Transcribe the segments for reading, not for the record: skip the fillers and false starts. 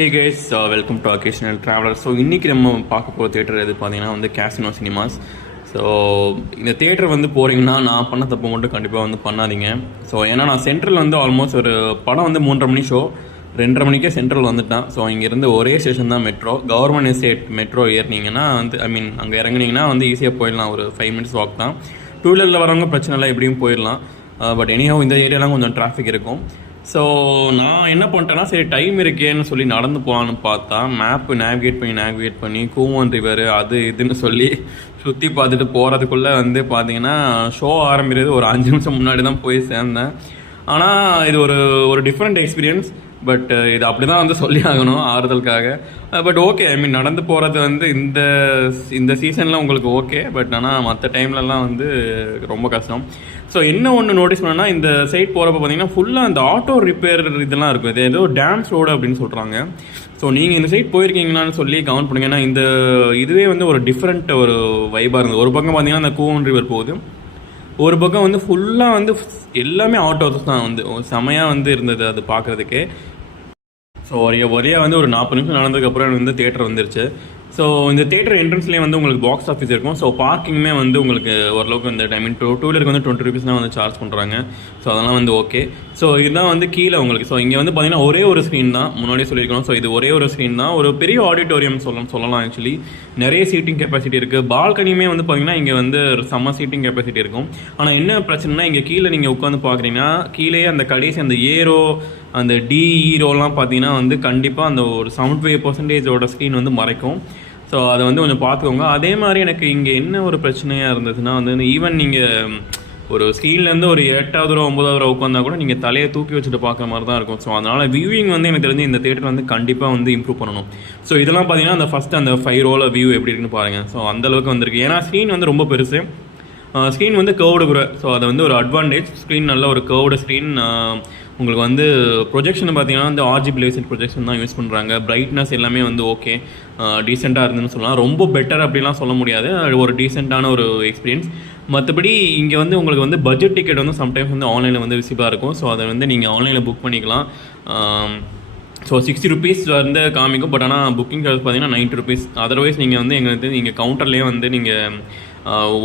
Hey guys, welcome to occasional traveller. So இன்றைக்கி நம்ம பார்க்க போகிற தேட்டர் எது பார்த்தீங்கன்னா வந்து கேசினோ சினிமாஸ். ஸோ இந்த தேட்டர் வந்து போகிறீங்கன்னா நான் பண்ண தப்பு மட்டும் கண்டிப்பாக வந்து பண்ணாதீங்க. ஸோ ஏன்னா நான் சென்ட்ரல் வந்து ஆல்மோஸ்ட் ஒரு படம் வந்து 3:30 மணி ஷோ, 2:30 மணிக்கே சென்ட்ரல் வந்துட்டான். ஸோ இங்கேருந்து ஒரே ஸ்டேஷன் தான் மெட்ரோ, கவர்மெண்ட் எஸ்டேட் மெட்ரோ ஏறினீங்கன்னா வந்து அங்கே இறங்குனீங்கன்னா வந்து ஈஸியாக போயிடலாம். ஒரு 5 மினிட்ஸ் வாக் தான். 2 வீலரில் வரவங்க பிரச்சனை இல்லை, எப்படியும் போயிடலாம். பட் எனிஹவ் இந்த ஏரியாலாம் கொஞ்சம் டிராஃபிக் இருக்கும். ஸோ நான் என்ன பண்ணிட்டேன்னா, சரி டைம் இருக்கேன்னு சொல்லி நடந்து போகலான்னு பார்த்தா மேப்பு நேவிகேட் பண்ணி கூவன் ரிவர் அது இதுன்னு சொல்லி சுற்றி பார்த்துட்டு போகிறதுக்குள்ளே வந்து பார்த்தீங்கன்னா ஷோ ஆரம்பிக்கிறது ஒரு 5 நிமிஷம் முன்னாடி தான் போய் சேர்ந்தேன். ஆனால் இது ஒரு ஒரு டிஃப்ரெண்ட் எக்ஸ்பீரியன்ஸ். பட் இது அப்படி தான் வந்து சொல்லி ஆகணும் ஆறுதலுக்காக. பட் ஓகே, நடந்து போகிறது வந்து இந்த சீசனில் உங்களுக்கு ஓகே. பட் ஆனால் மற்ற டைம்லலாம் வந்து ரொம்ப கஷ்டம். ஸோ என்ன ஒன்று நோட்டீஸ் பண்ணேன்னா, இந்த சைட் போகிறப்ப பார்த்தீங்கன்னா ஃபுல்லாக அந்த ஆட்டோ ரிப்பேர் இதெல்லாம் இருக்கும். இது ஏதோ டேம்ஸ் ரோடு அப்படின்னு சொல்கிறாங்க. ஸோ நீங்கள் இந்த சைட் போயிருக்கீங்களான்னு சொல்லி கவுண்ட் பண்ணுங்க. ஏன்னா இந்த இதுவே வந்து ஒரு டிஃப்ரெண்ட் ஒரு வைபாக இருந்தது. ஒரு பக்கம் பார்த்தீங்கன்னா அந்த கூவன் ரிவர் போகுது, ஒரு பக்கம் வந்து ஃபுல்லாக வந்து எல்லாமே ஆட்டோஸ் தான் வந்து செமையாக வந்து இருந்தது அது பார்க்குறதுக்கு. ஸோ ஒரே வந்து ஒரு 40 நிமிஷம் நடந்ததுக்கப்புறம் வந்து தேட்டர் வந்துருச்சு. ஸோ இந்த தேட்டர் என்ட்ரன்ஸ்லேயே வந்து உங்களுக்கு பாக்ஸ் ஆஃபீஸ் இருக்கும். ஸோ பார்க்கிங்குமே வந்து உங்களுக்கு ஓரளவுக்கு இந்த டூ வீலருக்கு வந்து 20 rupees தான் வந்து சார்ஜ் பண்ணுறாங்க. ஸோ அதெல்லாம் வந்து ஓகே. ஸோ இதுதான் வந்து கீழே உங்களுக்கு. ஸோ இங்கே வந்து பார்த்தீங்கன்னா ஒரே ஒரு ஸ்க்ரீன் தான், முன்னாடியே சொல்லியிருக்கணும். ஸோ இது ஒரே ஒரு ஸ்க்ரீன் தான், ஒரு பெரிய ஆடிட்டோரியம் சொல்லலாம். ஆக்சுவலி நிறைய சீட்டிங் கெப்பாசிட்டி இருக்குது. பால்கனியுமே வந்து பார்த்தீங்கன்னா இங்கே வந்து செம்ம சீட்டிங் கெப்பாசிட்டி இருக்கும். ஆனால் என்ன பிரச்சனைனா, இங்கே கீழே நீங்கள் உட்காந்து பார்க்குறீங்கன்னா கீழே அந்த கடைசி அந்த ஏரோ அந்த ஹீரோலாம் பார்த்தீங்கன்னா வந்து கண்டிப்பாக அந்த ஒரு 75% ஸ்க்ரீன் வந்து மறைக்கும். ஸோ அதை வந்து கொஞ்சம் பார்த்துக்கோங்க. அதே மாதிரி எனக்கு இங்கே என்ன ஒரு பிரச்சனையாக இருந்ததுன்னா வந்து, ஈவன் நீங்கள் ஒரு ஸ்க்ரீன்லேருந்து ஒரு 8வது ரோ 9வது ரோ உட்காந்தா கூட நீங்கள் தலையை தூக்கி வச்சுட்டு பார்க்குற மாதிரி தான் இருக்கும். ஸோ அதனால் வியூவிங் வந்து எனக்கு தெரிஞ்சு இந்த தேட்டர் வந்து கண்டிப்பாக வந்து இம்ப்ரூவ் பண்ணணும். ஸோ இதெல்லாம் பார்த்தீங்கன்னா அந்த ஃபஸ்ட்டு அந்த 5 ரோவில் வியூ எப்படி இருக்குன்னு பாருங்கள். ஸோ அந்தளவுக்கு வந்திருக்கு. ஏன்னா ஸ்க்ரீன் வந்து ரொம்ப பெருசு, ஸ்க்ரீன் வந்து கர்வ்டு கூட. ஸோ அது வந்து ஒரு அட்வான்டேஜ். ஸ்க்ரீன் நல்ல ஒரு கர்வ்டு ஸ்க்ரீன். உங்களுக்கு வந்து ப்ரொஜெக்ஷன் பார்த்தீங்கன்னா வந்து RGB லேசர் ப்ரொஜெக்ஷன் தான் யூஸ் பண்ணுறாங்க. பிரைட்னஸ் எல்லாமே வந்து ஓகே, டீசெண்டாக இருந்துன்னு சொல்லலாம். ரொம்ப பெட்டர் அப்படிலாம் சொல்ல முடியாது, ஒரு டீசெண்டான ஒரு எக்ஸ்பீரியன்ஸ். மற்றபடி இங்கே வந்து உங்களுக்கு வந்து பட்ஜெட் டிக்கெட் வந்து சம்டைம்ஸ் வந்து ஆன்லைனில் வந்து விசிபிளாக இருக்கும். ஸோ அதை வந்து நீங்கள் ஆன்லைனில் புக் பண்ணிக்கலாம். ஸோ 60 rupees வந்து காமிக்கும். பட் ஆனால் புக்கிங் சார்ஜ் பார்த்தீங்கன்னா 90 rupees. அதர்வைஸ் நீங்கள் வந்து எங்களுக்கு நீங்கள் கவுண்டர்லேயே வந்து நீங்கள்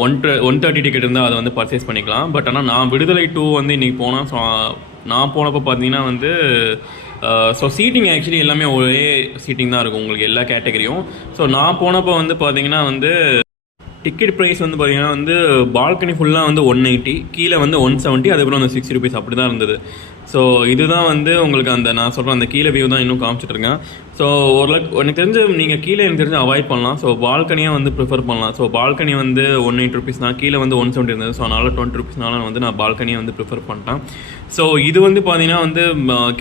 130 டிக்கெட் இருந்தால் அதை வந்து பர்ச்சேஸ் பண்ணிக்கலாம். பட் ஆனால் நான் விடுதலை 2 வந்து இன்றைக்கி போனேன். ஸோ நான் போனப்போ பார்த்தீங்கன்னா வந்து ஸோ சீட்டிங் ஆக்சுவலி எல்லாமே ஒரே சீட்டிங் தான் இருக்கும் உங்களுக்கு எல்லா கேட்டகரியும். ஸோ நான் போனப்போ வந்து பார்த்தீங்கன்னா வந்து டிக்கெட் ப்ரைஸ் வந்து பார்த்தீங்கன்னா வந்து பால்கனி ஃபுல்லாக வந்து 180, கீழே வந்து 170, அதுக்கப்புறம் வந்து 60 rupees அப்படி தான் இருந்தது. ஸோ இதுதான் வந்து உங்களுக்கு அந்த நான் சொல்கிறேன் அந்த கீழே வியூ தான் இன்னும் காமிச்சிட்ருக்கேன். ஸோ எனக்கு தெரிஞ்சு நீங்கள் கீழே எனக்கு தெரிஞ்சு அவாய்ட் பண்ணலாம். ஸோ பால்கனியாக வந்து ப்ரிஃபர் பண்ணலாம். ஸோ பால்கனி வந்து 180 rupees தான், கீழே வந்து 170 இருந்தது. ஸோ அதனால் 20 rupeesனால வந்து நான் பால்கனியை வந்து ப்ரிஃபர் பண்ணிட்டேன். ஸோ இது வந்து பார்த்தீங்கன்னா வந்து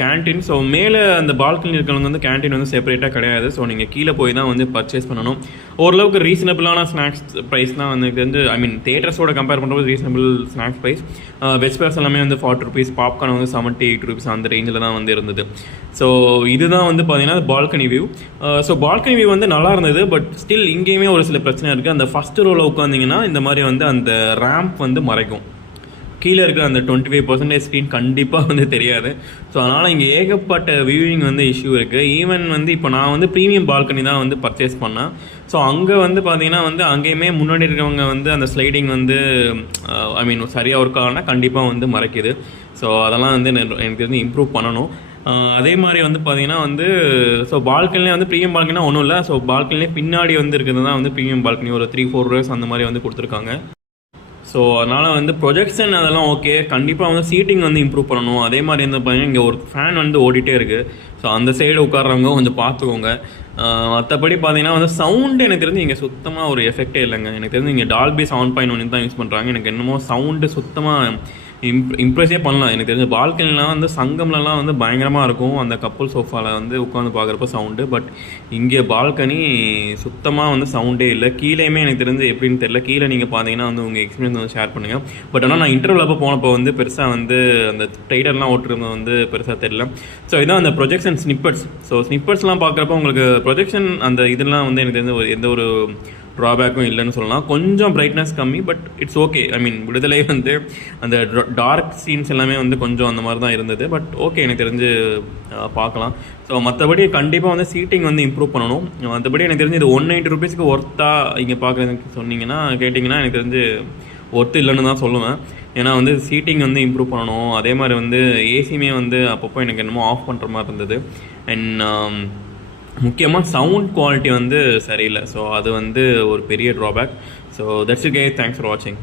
கேன்டீன். ஸோ மேலே அந்த பால்கனி இருக்கிறவங்க வந்து கேன்டீன் வந்து செப்பரேட்டாக கிடையாது. ஸோ நீங்கள் கீழே போய் தான் வந்து பர்ச்சேஸ் பண்ணணும். ஓரளவுக்கு ரீசனபிளான ஸ்நாக்ஸ் ப்ரைஸ்லாம் வந்து தெரிஞ்சு தேட்டர்ஸோட கம்பேர் பண்ணுறது ரீசனபிள் ஸ்நாக்ஸ் ப்ரைஸ். வெஜ் பேர்ஸ் எல்லாமே வந்து 40 rupees, பாப்கார்ன் வந்து 78 rupees அந்த ரேஞ்சில் தான் வந்து இருந்தது. ஸோ இதுதான் வந்து பார்த்தீங்கன்னா balcony view. So balcony view வந்து நல்லா இருந்தது. பட் ஸ்டில் இங்கேயுமே ஒரு சில பிரச்சனை இருக்குது. அந்த ஃபஸ்ட் ரோவில் உட்காந்திங்கன்னா இந்த மாதிரி வந்து அந்த ரேம்ப் வந்து மறைக்கும். கீழே இருக்கிற அந்த 25% ஸ்க்ரீன் கண்டிப்பாக வந்து தெரியாது. ஸோ அதனால் இங்கே ஏகப்பட்ட வியூவிங் வந்து இஷ்யூ இருக்குது. ஈவன் வந்து இப்போ நான் வந்து ப்ரீமியம் பால்கனி தான் வந்து பர்ச்சேஸ் பண்ணேன். ஸோ அங்கே வந்து பார்த்தீங்கன்னா வந்து அங்கேயுமே முன்னாடி இருக்கிறவங்க வந்து அந்த ஸ்லைடிங் வந்து சரியாக ஒர்க் ஆகலைன்னா கண்டிப்பாக வந்து மறைக்குது. ஸோ அதெல்லாம் வந்து எனக்கு வந்து இம்ப்ரூவ் பண்ணணும். அதே மாதிரி வந்து பார்த்தீங்கன்னா வந்து ஸோ பால்கனிலே வந்து ப்ரீமியம் பால்கனினா ஒன்றும் இல்லை. ஸோ பால்கனிலே பின்னாடி வந்து இருக்கிறது தான் வந்து ப்ரீமியம் பால்கனி, ஒரு 3-4 rows அந்த மாதிரி வந்து கொடுத்துருக்காங்க. ஸோ அதனால் வந்து ப்ரொஜெக்ஷன் அதெல்லாம் ஓகே, கண்டிப்பாக வந்து சீட்டிங் வந்து இம்ப்ரூவ் பண்ணணும். அதே மாதிரி வந்து பார்த்தீங்கன்னா இங்கே ஒரு ஃபேன் வந்து ஓடிட்டே இருக்குது. ஸோ அந்த சைடு உட்கார்றவங்க கொஞ்சம் பார்த்துக்கோங்க. மற்றபடி பார்த்தீங்கன்னா வந்து சவுண்டு எனக்கு தெரிஞ்சு இங்கே சுத்தமாக ஒரு எஃபெக்டே இல்லைங்க. எனக்கு தெரிஞ்சு இங்கே டால்பி 7.1 தான் யூஸ் பண்ணுறாங்க. எனக்கு என்னமோ சவுண்டு சுத்தமாக இம்ப்ரெஸே பண்ணலாம். எனக்கு தெரிஞ்ச பால்கனிலாம் வந்து சங்கம்லலாம் வந்து பயங்கரமாக இருக்கும் அந்த கப்புள் சோஃபாவில் வந்து உட்காந்து பார்க்குறப்ப சவுண்டு. பட் இங்கே பால்கனி சுத்தமாக வந்து சவுண்டே இல்லை. கீழேயுமே எனக்கு தெரிஞ்சு எப்படின்னு தெரியல. கீழே நீங்கள் பார்த்தீங்கன்னா வந்து உங்கள் எக்ஸ்பீரியன்ஸ் வந்து ஷேர் பண்ணுங்கள். பட் ஆனால் நான் இன்டர்வல் அப்போ போனப்போ வந்து பெருசாக வந்து அந்த ட்ரைடர்லாம் ஓட்டுறது வந்து பெருசாக தெரியல. ஸோ இதான் அந்த ப்ரொஜெக்ஷன் ஸ்னிப்பர்ஸ். ஸோ ஸ்னிப்பர்ஸ்லாம் பார்க்குறப்ப உங்களுக்கு ப்ரொஜெக்ஷன் அந்த இதெல்லாம் வந்து எனக்கு தெரிஞ்ச எந்த ஒரு ட்ராபேக்கும் இல்லைன்னு சொல்லலாம். கொஞ்சம் பிரைட்னஸ் கம்மி, பட் இட்ஸ் ஓகே. ஐ மீன் விடுதலை வந்து அந்த டார்க் சீன்ஸ் எல்லாமே வந்து கொஞ்சம் அந்த மாதிரி தான் இருந்தது. பட் ஓகே, எனக்கு தெரிஞ்சு பார்க்கலாம். ஸோ மற்றபடி கண்டிப்பாக வந்து சீட்டிங் வந்து இம்ப்ரூவ் பண்ணணும். மற்றபடி எனக்கு தெரிஞ்சு இது 190 ருபீஸ்க்கு ஒர்த்தா இங்கே பார்க்குறதுக்கு சொன்னீங்கன்னா கேட்டிங்கன்னா எனக்கு தெரிஞ்சு ஒர்த்து இல்லைன்னு தான் சொல்லுவேன். ஏன்னா வந்து சீட்டிங் வந்து இம்ப்ரூவ் பண்ணணும். அதே மாதிரி வந்து ஏசியுமே வந்து அப்பப்போ எனக்கு என்னமோ ஆஃப் பண்ணுற மாதிரி இருந்தது. அண்ட் முக்கியமாக சவுண்ட் குவாலிட்டி வந்து சரியில்லை. ஸோ அது வந்து ஒரு பெரிய drawback. So that's it guys, thanks for வாட்சிங்.